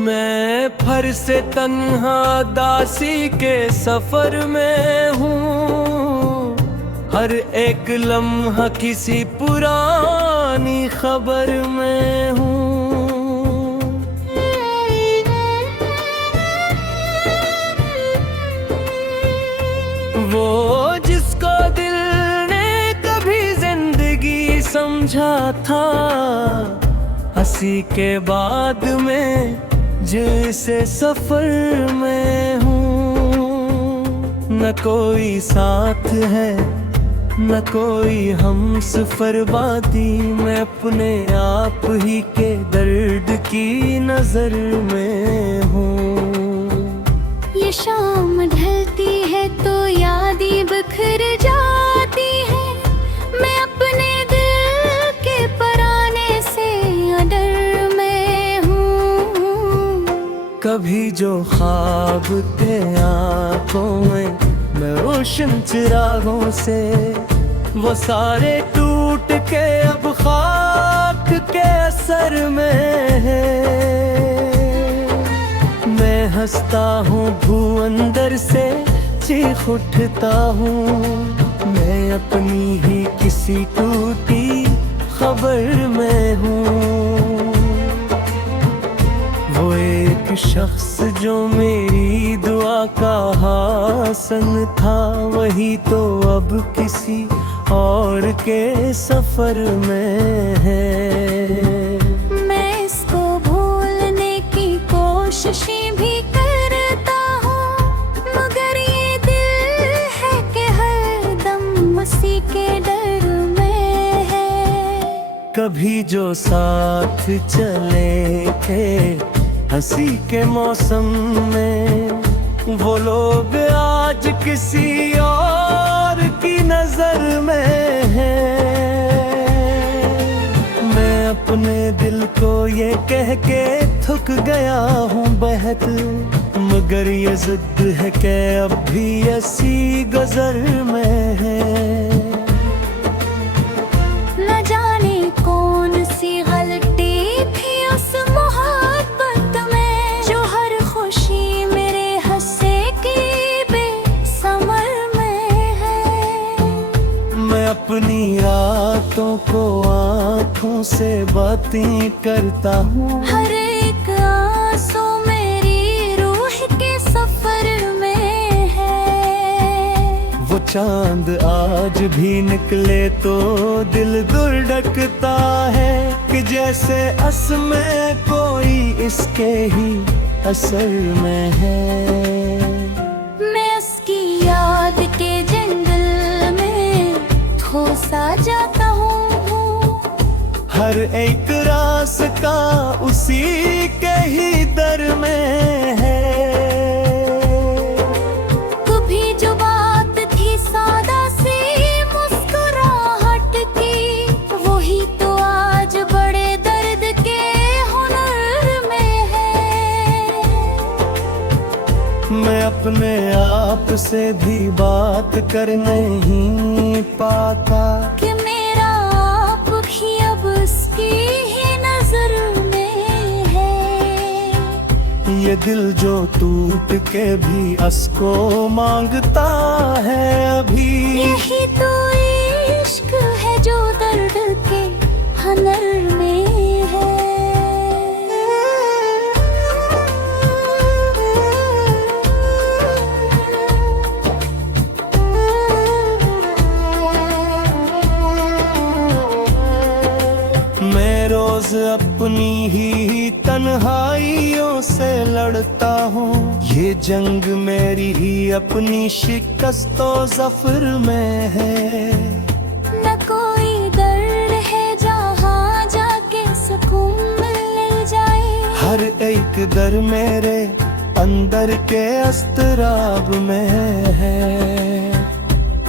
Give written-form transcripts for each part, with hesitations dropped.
मैं फर से तन्हा दासी के सफर में हूँ। हर एक लम्हा किसी पुरानी खबर में हूँ। वो जिसको दिल ने कभी जिंदगी समझा था, हंसी के बाद में जैसे सफर में हूँ। न कोई साथ है न कोई हम सफर वादी, मैं अपने आप ही के दर्द की नजर में हूँ। ये शाम ढलती है तो यादें बिखर जाती है, मैं अपने दिल के पराने से अडर में हूँ। कभी जो ख्वाब थे आँखों में मैं रोशन चिरागों से, वो सारे टूट के अब खाक के असर में है। मैं हंसता हूँ भू अंदर से चीख उठता हूँ, मैं अपनी ही किसी टूटी खबर में हूँ। वो एक शख्स जो मेरी दुआ का हासन था, वही तो अब किसी और के सफर में है। मैं इसको भूलने की कोशिश भी करता हूँ, मगर ये दिल है कि हर दम उसी के डर में है। कभी जो साथ चले थे हंसी के मौसम में, वो लोग आज किसी और की नजर में है। मैं अपने दिल को ये कह के थक गया हूँ बहक, मगर ये जिद है कि अब भी ऐसी गुजर में है। न जाने कौन सी गलती थी उस मोहब्बत में, जो हर खुशी मेरे हंसे की बेसमर में है। मैं अपनी रातों को आँखों से बातें करता हूँ, हर एक आंसू मेरी रूह के सफर में है। वो चांद आज भी निकले तो दिल धड़कता है, कि जैसे असमें कोई इसके ही असर में है। मैं उसकी याद के जंगल में खो सा जाता हूँ, हर एक रास्ता उसी के ही दर में है। कभी जो बात थी सादा सी मुस्कुराहट की, वही तो आज बड़े दर्द के हुनर में है। मैं अपने आप से भी बात कर नहीं पाता, कि मेरा आप ही अब उसकी ही नजर में है। ये दिल जो टूट के भी असको मांगता है अभी, यही तो इश्क है जो दर्द के हनर में है। मैं रोज अपनी ही तन्हाइयों से लड़ता हूँ, ये जंग मेरी ही अपनी शिकस्तों जफर में है। न कोई दर्द है जहाँ जाके सुकून मिल जाए, हर एक दर मेरे अंदर के अस्तराब में है।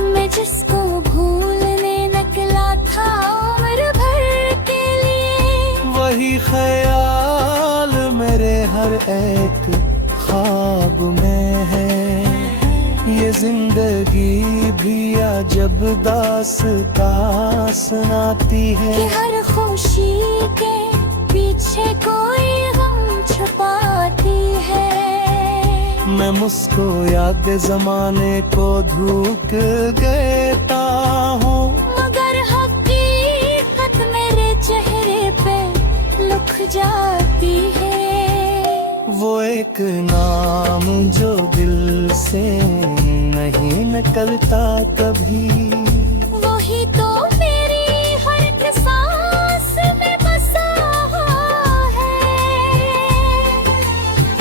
मैं जिसको भूलने निकला था उम्र भर के लिए, वही ख्याल मेरे हर एक ख्वाब में है। ये जिंदगी भी अजब दास्तां सुनाती है, कि हर खुशी के पीछे कोई गम छुपा मुझको याद जमाने को धूक देता हूँ, मगर हकीकत मेरे चेहरे पे लुक जाती है। वो एक नाम जो दिल से नहीं निकलता कभी, वही तो मेरी हर एक सांस में बसा है।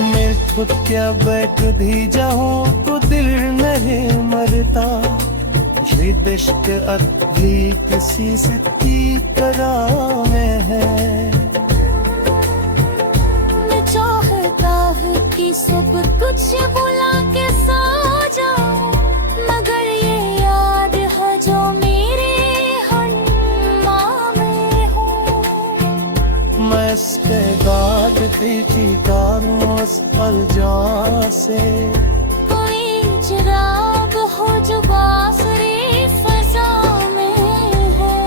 मैं खुद क्या बैठ भी जाऊं तो दिल नहीं मरता, ये इश्क अभी किसी से की तरह में है। मैं चाहता हूँ कि सब कुछ बुला के सो जाऊं, मगर ये याद है जो मेरे हन्मा में हो। मैं इसके बाद पीटा उस अलजा से, कोई चिराग हो जो बासुरी फजा में है।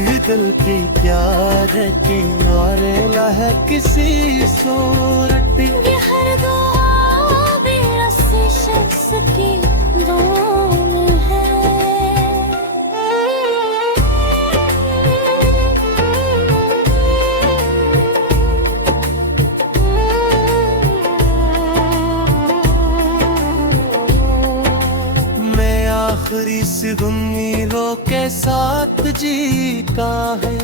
ये दिल की प्यार की नारेला है किसी सूरत, ये हर दुआ भी उसी शख्स की दुआ में है। मैं आखिरी सी उम्मीदों के साथ जीता है,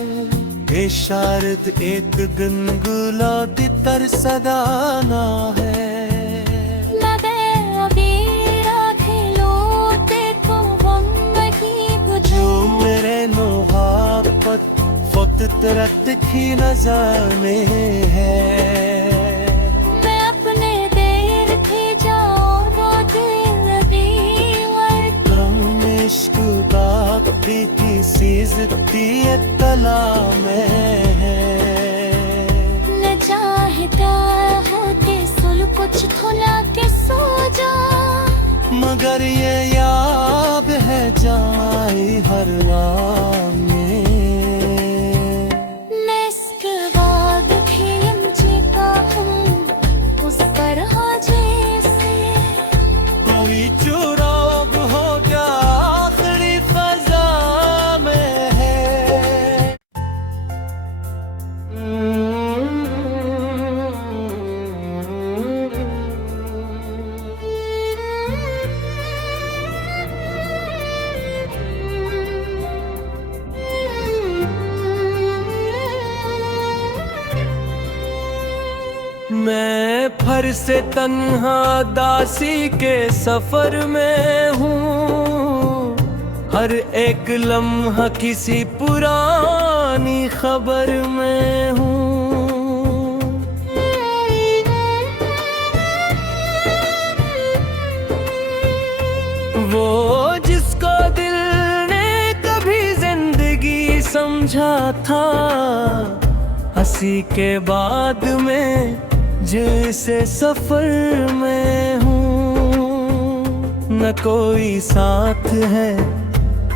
ये शायद एक दिन गुलाबी तर सदाना है। जो मेरे मोहब्बत फितरत की नजर में है, मैं अपने देर थी जाओ वो दिल दीवार, हम इश्क बाकी किसी जिद्दी तला में है। न चाहता है कि सुल कुछ खुला के सो जा, मगर ये याद है जाए हर रात में। मैं इसके बाद भी जीता हूँ उस पर जैसे कोई चुराग हो गया आखिरी फजा में है। मैं फर से तन्हा दासी के सफर में हूँ, हर एक लम्हा किसी पुरानी खबर में हूँ। वो जिसको दिल ने कभी जिंदगी समझा था, हंसी के बाद में जैसे सफर में हूँ। न कोई साथ है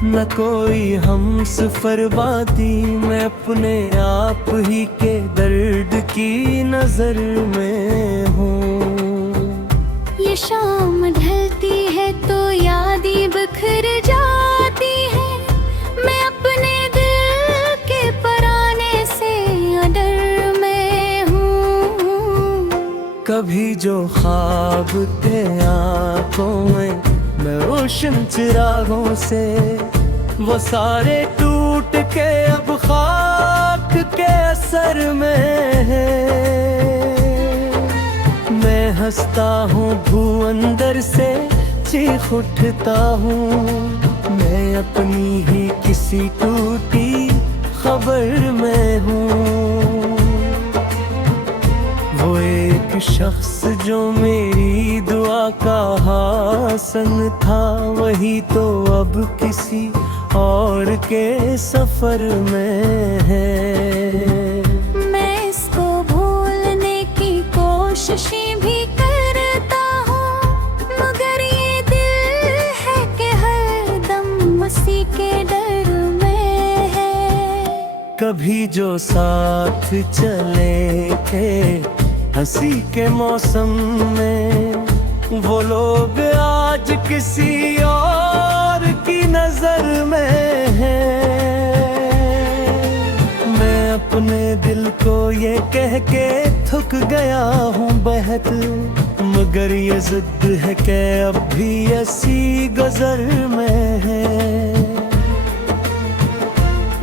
न कोई हम सफर वादी, मैं अपने आप ही के दर्द की नजर में हूँ। ये शाम ढलती है तो यादें बिखर जाती है, मैं अपने दिल के पराने से अडर में हूँ। कभी जो ख्वाब थे आँखों में मैं रोशन चिरागों से, वो सारे टूट के अब खाक के असर में है। मैं हंसता हूँ भू अंदर से चीख उठता हूँ, मैं अपनी ही किसी टूटी खबर में हूँ। वो एक शख्स जो मेरी दुआ का हासन था, वही तो अब किसी और के सफर में है। मैं इसको भूलने की कोशिश भी करता हूँ, मगर ये दिल है कि हर दम उसी के डर में है। कभी जो साथ चले थे हंसी के मौसम में वो लोग आज किसी और की नजर में हैं। मैं अपने दिल को ये कह के थक गया हूँ बहक, मगर ये जिद है कि अब भी ऐसी गुजर में है।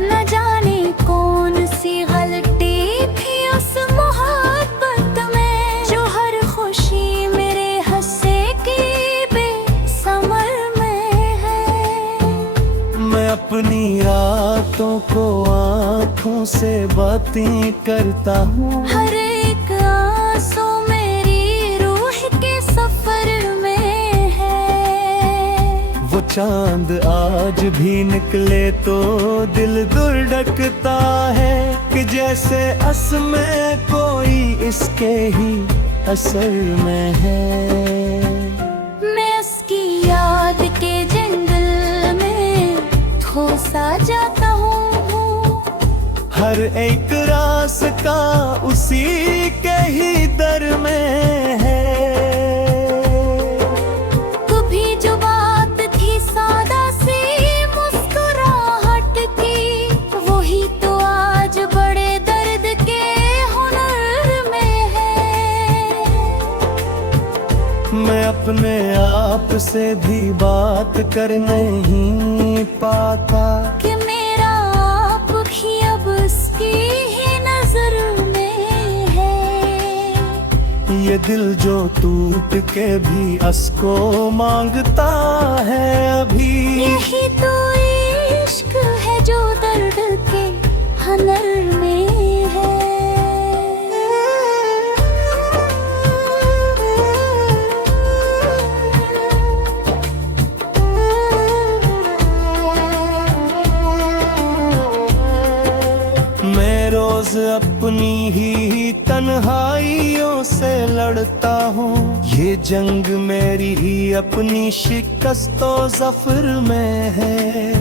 न जाने कौन सी गलती थी उस मोहब्बत में, जो हर खुशी मेरे हंसे की बेसमर में है। मैं अपनी रातों को आँखों से बातें करता हूँ, हर एक आंसू मेरी रूह के सफर में है। वो चांद आज भी निकले तो दिल धड़कता है, कि जैसे असमें कोई इसके ही असर में है। मैं उसकी याद के जंगल में खो सा जाता हूँ। हर एक रास्ता उसी के ही दर में है। कभी जो बात थी सादा सी मुस्कुराहट की, वही तो आज बड़े दर्द के हुनर में है। मैं अपने आप से भी बात कर नहीं पाता, कि मेरा आप ही अब उसकी ही नजर में है। ये दिल जो टूट के भी असको मांगता है अभी। यही तो इश्क है जो दर्द के हनर में है। मैं रोज अपनी ही तन्हाइयों से लड़ता हूँ, ये जंग मेरी ही अपनी शिकस्तों ज़फ़र में है।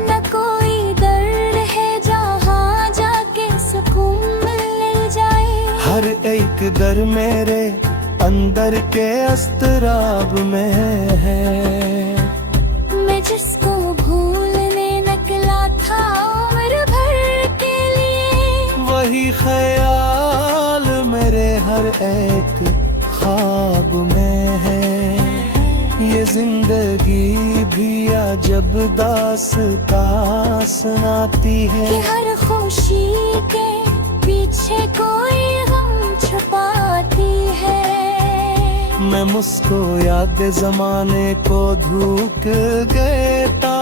न कोई दर्द है जहाँ जाके सुकून मिल जाए, हर एक दर मेरे अंदर के अस्तराब में है। मैं जिसको भूलने निकला था उम्र भर के लिए, वही ख्याल मेरे हर एक ख्वाब में है। ये जिंदगी भी अजब दास्तां सुनाती है, कि हर खुशी के पीछे कोई गम छुपाती है। मैं मुझको याद जमाने को धूक देता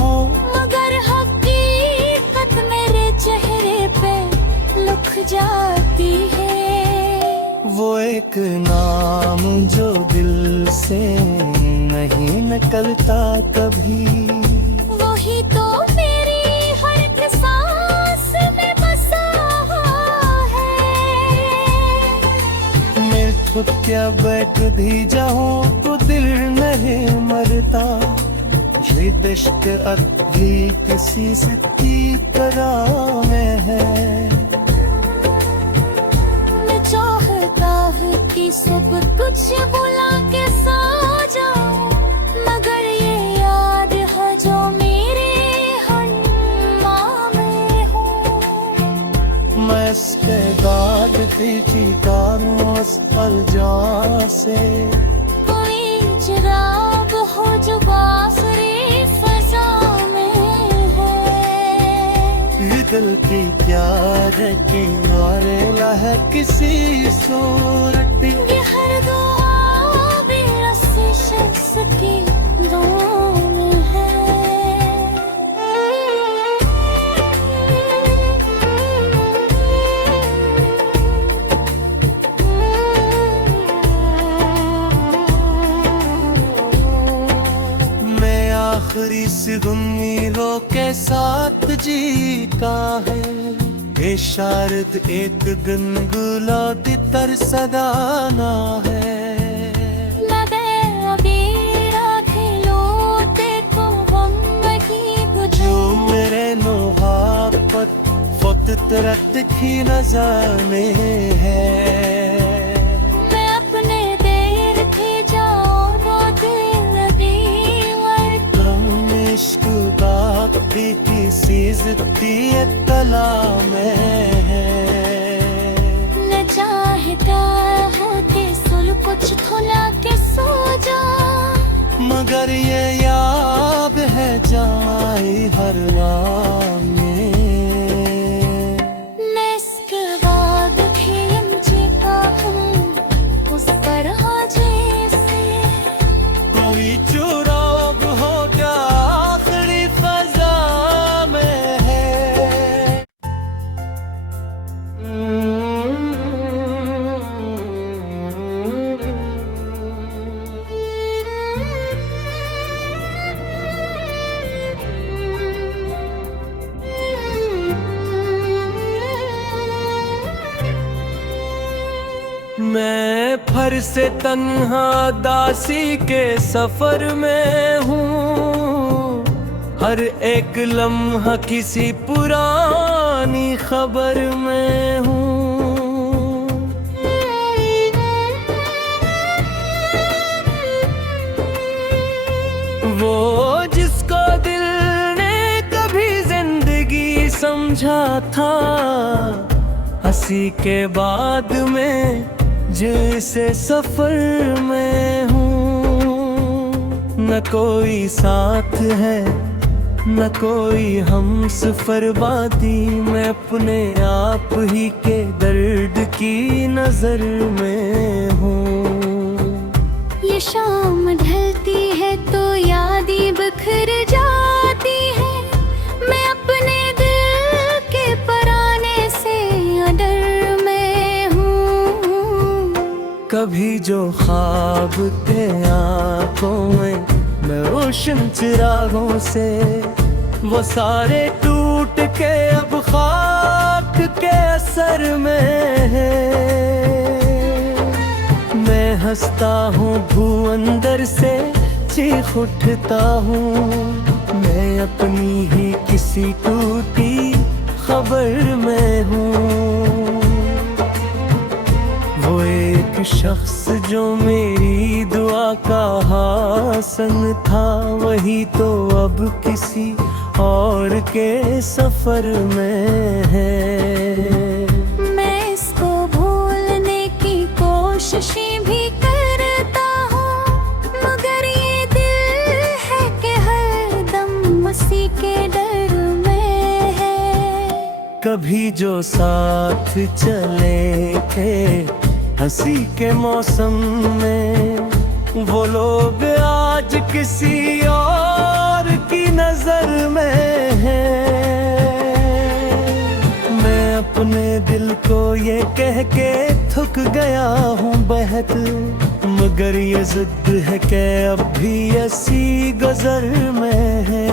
हूँ, मगर हकीकत मेरे चेहरे पे लुक जाती है। वो एक नाम जो दिल से नहीं निकलता कभी, वही तो मेरी हर एक सांस में बसा है। मैं खुद क्या बैठ भी जाऊँ तो दिल नहीं मरता, ये इश्क अभी किसी से की तरह में है। मैं चाहता हूँ कि सब कुछ भुला के सो जाऊं, मगर ये याद है जो मेरे हन्मा में हो। मैं इसके बाद पीता हूँ उस अलजा से, कोई चिराग हो जो बासुरी फजा में है। ये दिल की प्यार की नारे लह किसी सूरत, ये हर दुआ भी उसी शख्स की दुआ में है। मैं आखिरी सी उम्मीदों के साथ जीता है, ये शायद एक दिन गुलाबी तर सदाना है। तेरा तिखी नजर में है। मैं अपने देर थी जाओ वो दिल लगी वर हम इश्क बाकी किसी जिद्दी तला में है। न चाहता होते सुल कुछ थोला के सो जा, मगर ये याद है जाए हर रात में। इसके बाद भी चिपका हूँ उस पर जैसे कोई चुराग हो गया आखिरी फजा में है। मैं फर से तन्हा दासी के सफर में हूँ, हर एक लम्हा किसी पुरानी खबर में हूँ। वो जिसको दिल ने कभी जिंदगी समझा था, हंसी के बाद में जैसे सफर में हूँ। न कोई साथ है न कोई हम सफर बादी, मैं अपने आप ही के दर्द की नजर में हूँ। ये शाम ढलती है तो यादें बिखर जाती है, मैं अपने दिल के पराने से अडर में हूँ। कभी जो ख्वाब थे आँखों में मैं रोशन चिरागों से, वो सारे टूट के अब खाक के असर में है। मैं हंसता हूँ भू अंदर से चीख उठता हूँ, मैं अपनी ही किसी टूटी खबर में हूँ। वो एक शख्स जो मेरी दुआ का हासन था, वही तो अब किसी और के सफर में है। मैं इसको भूलने की कोशिशें भी करता हूँ, मगर ये दिल है कि हर दम उसी के डर में है। कभी जो साथ चले थे हंसी के मौसम में, वो लोग आज किसी और की नजर में है। मैं अपने दिल को ये कह के थक गया हूँ बहत, मगर ये जिद है कि अब भी ऐसी गजर में है।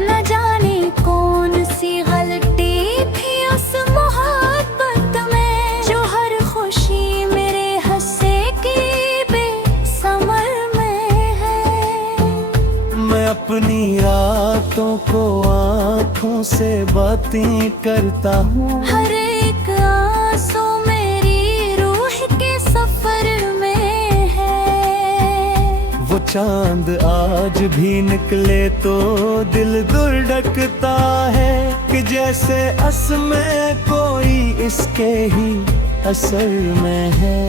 न जाने कौन सी गलती थी उस मोहब्बत में, जो हर खुशी मेरे हंसे की बेसमर में है। मैं अपनी रातों को आँखों से बातें करता हूँ, हर एक आंसू मेरी रूह के सफर में है। वो चांद आज भी निकले तो दिल धड़कता है, कि जैसे असमें कोई इसके ही असर में है।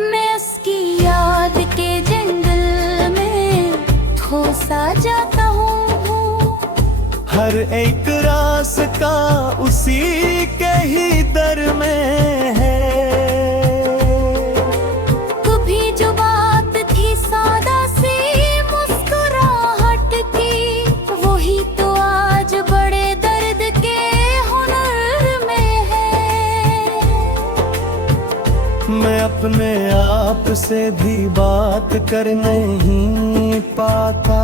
मैं उसकी याद के जंगल में खो सा जाता हूँ, हर एक रास्ता उसी के ही दर में है। कभी जो बात थी सादा सी मुस्कुराहट की, वही तो आज बड़े दर्द के हुनर में है। मैं अपने आप से भी बात कर नहीं पाता,